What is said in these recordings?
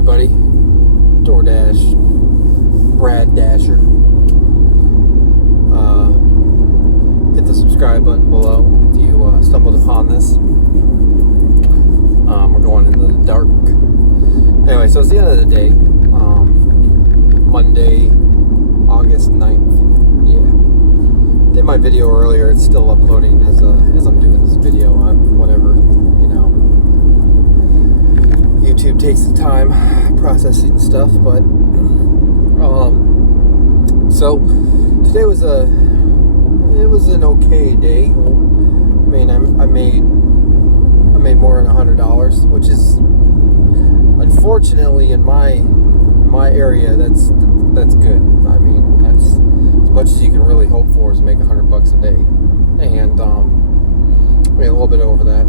everybody. DoorDash, Brad Dasher. Hit the subscribe button below if you stumbled upon this. We're going into the dark. Anyway, so it's the end of the day. Monday, August 9th. Yeah. Did my video earlier. It's still uploading as I'm doing this video on whatever, YouTube takes the time processing stuff, but so today was an okay day. I mean, I made more than $100, which is unfortunately in my area that's good. I mean, that's as much as you can really hope for is make $100 a day, and I mean a little bit over that,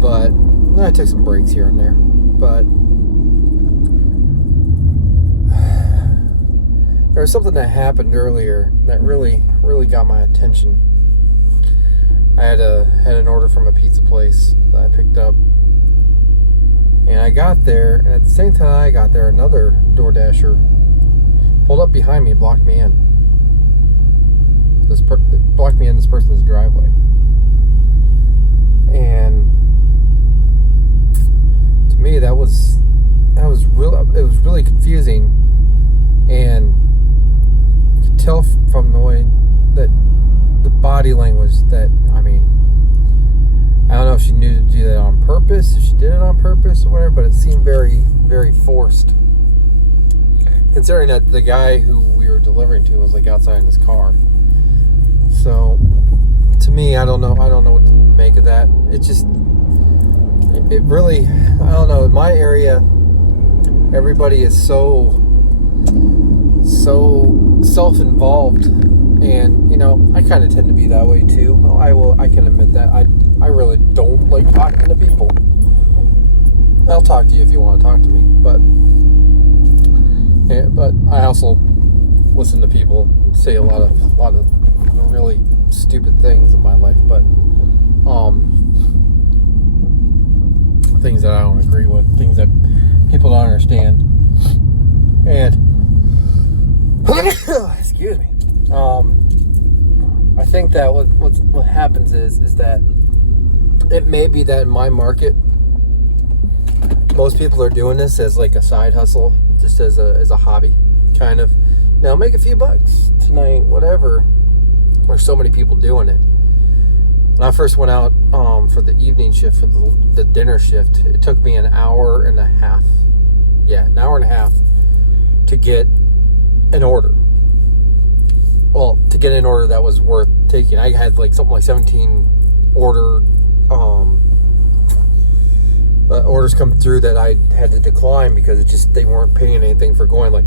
but I took some breaks here and there. But there was something that happened earlier that really got my attention. I had an order from a pizza place that I picked up, and I got there, and at the same time I got there, another DoorDasher pulled up behind me and blocked me in. Blocked me in this person's driveway, and to me that was really confusing, and you could tell from the way that the body language that, I mean, I don't know if she knew to do that on purpose, if she did it on purpose or whatever, but it seemed very, very forced, considering that the guy who we were delivering to was like outside in his car. So to me, I don't know what to make of that. It really, I don't know, in my area everybody is so self-involved, and I kind of tend to be that way too. I can admit that. I really don't like talking to people. I'll talk to you if you want to talk to me, but I also listen to people say a lot of really stupid things in my life, but things that I don't agree with, things that people don't understand, and excuse me. I think that what happens is that it may be that in my market, most people are doing this as like a side hustle, just as a hobby, kind of. Now make a few bucks tonight, whatever. There's so many people doing it. When I first went out for the evening shift, for the dinner shift, it took me an hour and a half. Yeah, an hour and a half to get an order. Well, to get an order that was worth taking. I had like something like 17 orders come through that I had to decline because they weren't paying anything for going. Like,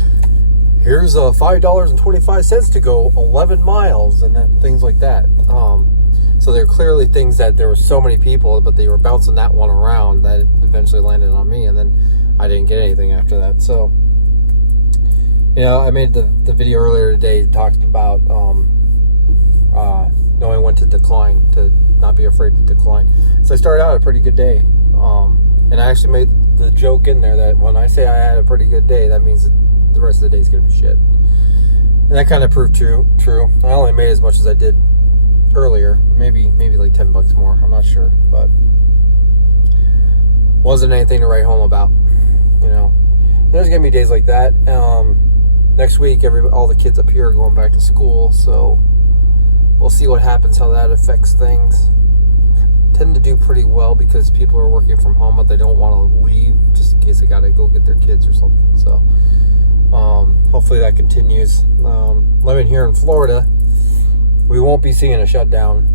here's $5.25 to go 11 miles and things like that. So there are clearly things that there were so many people, but they were bouncing that one around that it eventually landed on me, and then I didn't get anything after that. So, I made the video earlier today, talked about knowing when to decline, to not be afraid to decline. So I started out a pretty good day, and I actually made the joke in there that when I say I had a pretty good day, that means that the rest of the day is going to be shit. And that kind of proved true. I only made as much as I did earlier, maybe like $10 more, I'm not sure, but wasn't anything to write home about. There's gonna be days like that. Next week, all the kids up here are going back to school, so we'll see what happens, how that affects things. Tend to do pretty well because people are working from home, but they don't want to leave just in case they gotta go get their kids or something. So hopefully that continues. Living here in Florida, we won't be seeing a shutdown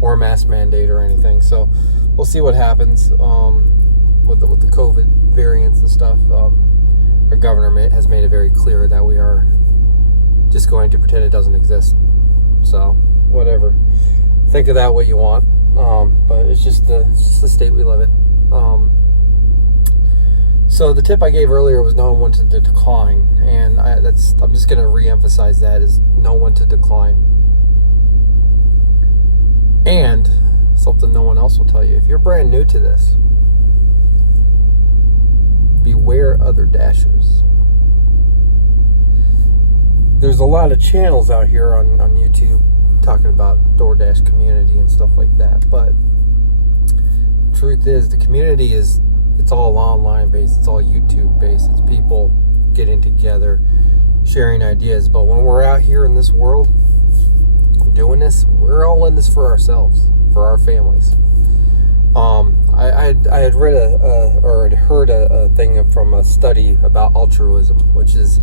or a mask mandate or anything. So we'll see what happens with the COVID variants and stuff. Our governor has made it very clear that we are just going to pretend it doesn't exist. So whatever. Think of that what you want. But it's just the state we live in. So the tip I gave earlier was knowing when to decline, and I'm just going to re-emphasize that, is know when to decline. And something no one else will tell you, if you're brand new to this, beware other dashers. There's a lot of channels out here on YouTube talking about DoorDash community and stuff like that, but truth is, the community it's all online based, it's all YouTube based, it's people getting together, sharing ideas. But when we're out here in this world doing this, we're all in this for ourselves, for our families. I had read or had heard a thing from a study about altruism, which is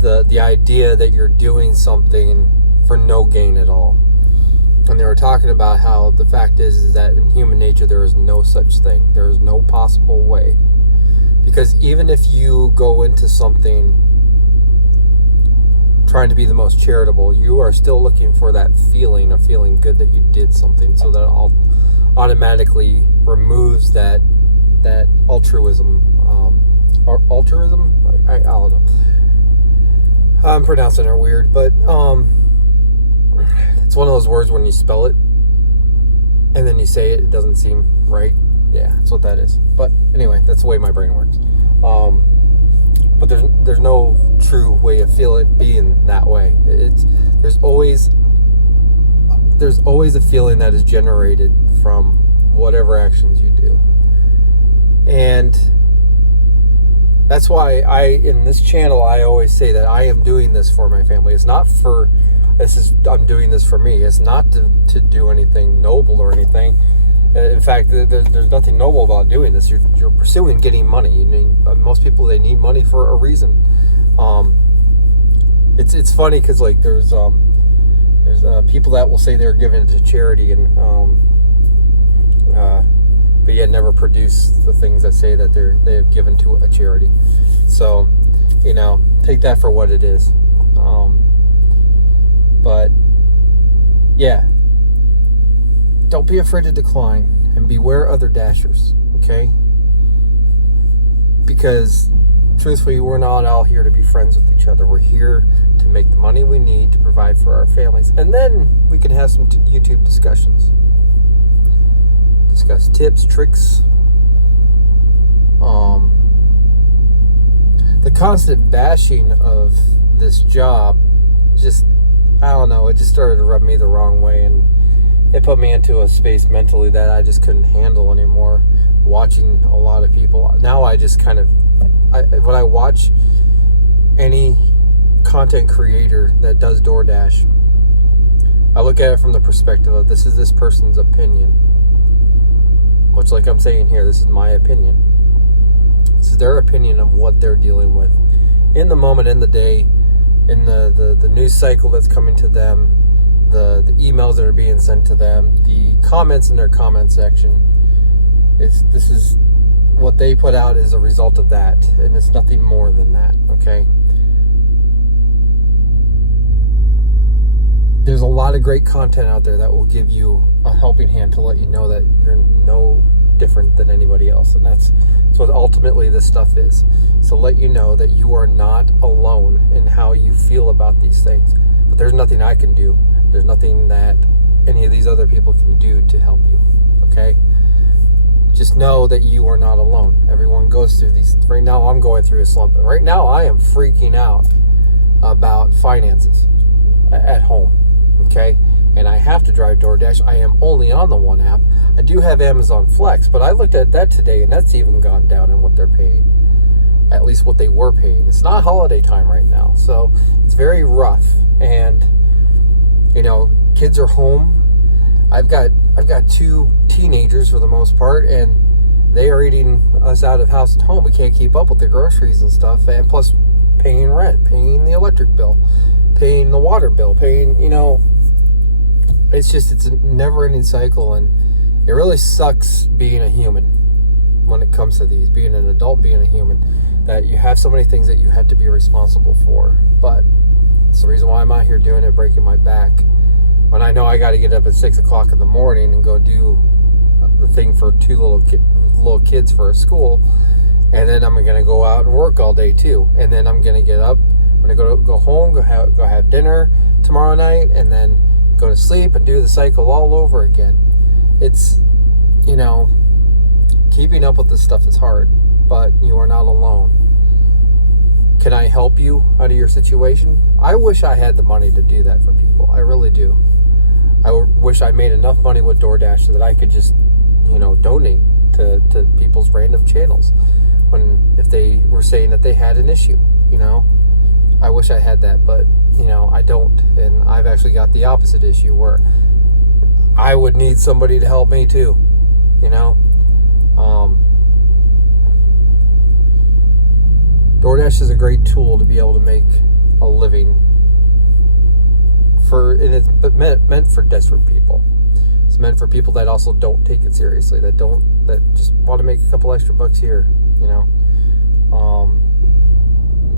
the idea that you're doing something for no gain at all. And they were talking about how the fact is that in human nature there is no such thing. There is no possible way. Because even if you go into something trying to be the most charitable, you are still looking for that feeling of feeling good that you did something, so that automatically removes that altruism. Altruism? I don't know. I'm pronouncing it weird, but it's one of those words when you spell it and then you say it, it doesn't seem right. Yeah, that's what that is. But anyway, that's the way my brain works. But there's no true way of it being that way. There's always a feeling that is generated from whatever actions you do. And that's why in this channel, I always say that I am doing this for my family. It's not I'm doing this for me. It's not to do anything noble or anything. In fact, there's nothing noble about doing this. You're pursuing getting money. I mean, most people, they need money for a reason. It's funny because like there's people that will say they're giving it to charity and but yet never produce the things that say that they have given to a charity. So, take that for what it is. But yeah, don't be afraid to decline and beware other dashers, okay? Because truthfully, we're not all here to be friends with each other. We're here to make the money we need to provide for our families. And then we can have some YouTube discussions. Discuss tips, tricks. The constant bashing of this job just, I don't know, it just started to rub me the wrong way, and it put me into a space mentally that I just couldn't handle anymore. Watching a lot of people. Now I just kind of, when I watch any content creator that does DoorDash, I look at it from the perspective of this is this person's opinion. Much like I'm saying here, this is my opinion. This is their opinion of what they're dealing with in the moment, in the day, in the news cycle that's coming to them, the emails that are being sent to them, the comments in their comment section. This is what they put out as a result of that, and it's nothing more than that, okay? There's a lot of great content out there that will give you a helping hand to let you know that you're no different than anybody else, and that's what ultimately this stuff is. So let you know that you are not alone in how you feel about these things. But there's nothing I can do. There's nothing that any of these other people can do to help you, okay? Just know that you are not alone. Everyone goes through these. Right now, I'm going through a slump. Right now, I am freaking out about finances at home, okay? And I have to drive DoorDash. I am only on the one app. I do have Amazon Flex, but I looked at that today, and that's even gone down in what they're paying. At least what they were paying. It's not holiday time right now, so it's very rough. And kids are home. I've got 2 teenagers for the most part, and they are eating us out of house and home. We can't keep up with the groceries and stuff, and plus paying rent, paying the electric bill, paying the water bill, paying, it's a never-ending cycle, and it really sucks being a human when it comes to these, being an adult, being a human, that you have so many things that you have to be responsible for. But it's the reason why I'm out here doing it, breaking my back, when I know I got to get up at 6 o'clock in the morning and go do the thing for 2 little kids for a school, and then I'm going to go out and work all day too, and then I'm going to get up, I'm going to go home, go have dinner tomorrow night, and then go to sleep and do the cycle all over again. It's, keeping up with this stuff is hard. but you are not alone. Can I help you out of your situation? I wish I had the money to do that for people. I really do. I wish I made enough money with DoorDash so that I could just, donate to people's random channels if they were saying that they had an issue, I wish I had that, but, I don't. And I've actually got the opposite issue where I would need somebody to help me too, DoorDash is a great tool to be able to make a living and it's meant for desperate people. It's meant for people that also don't take it seriously, that just want to make a couple extra bucks here,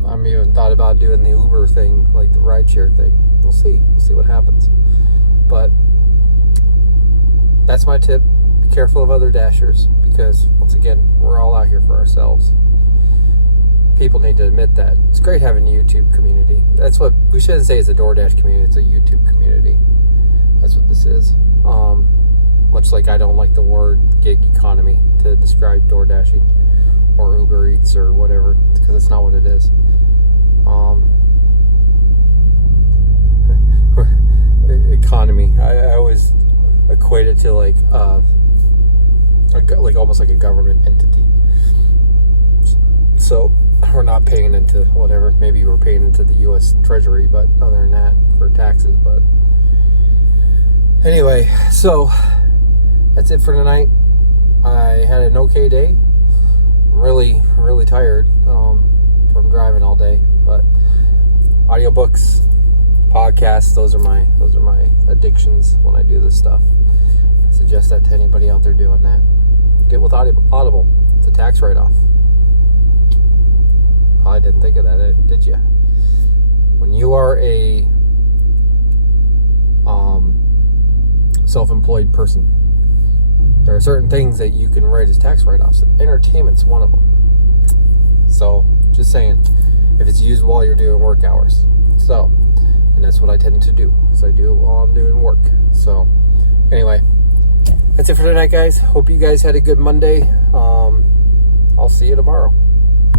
I'm even thought about doing the Uber thing, like the rideshare thing. We'll see what happens. But that's my tip. Be careful of other dashers, because once again, we're all out here for ourselves. People need to admit that. It's great having a YouTube community. That's what we shouldn't say it's a DoorDash community, it's a YouTube community. That's what this is. Much like I don't like the word gig economy to describe DoorDashing or Uber Eats or whatever, because it's not what it is. Economy, I always equate it to like almost like a government entity. So we're not paying into whatever. Maybe we're paying into the U.S. Treasury, but other than that, for taxes. But anyway, so that's it for tonight. I had an okay day. Really, really tired from driving all day. But audiobooks, podcasts, those are my addictions when I do this stuff. I suggest that to anybody out there doing that. Get with Audible. It's a tax write-off. Probably didn't think of that, did you? When you are a self-employed person, there are certain things that you can write as tax write-offs. Entertainment's one of them. So, just saying, if it's used while you're doing work hours. So, and that's what I tend to do, is I do it while I'm doing work. So, anyway, that's it for tonight, guys. Hope you guys had a good Monday. I'll see you tomorrow.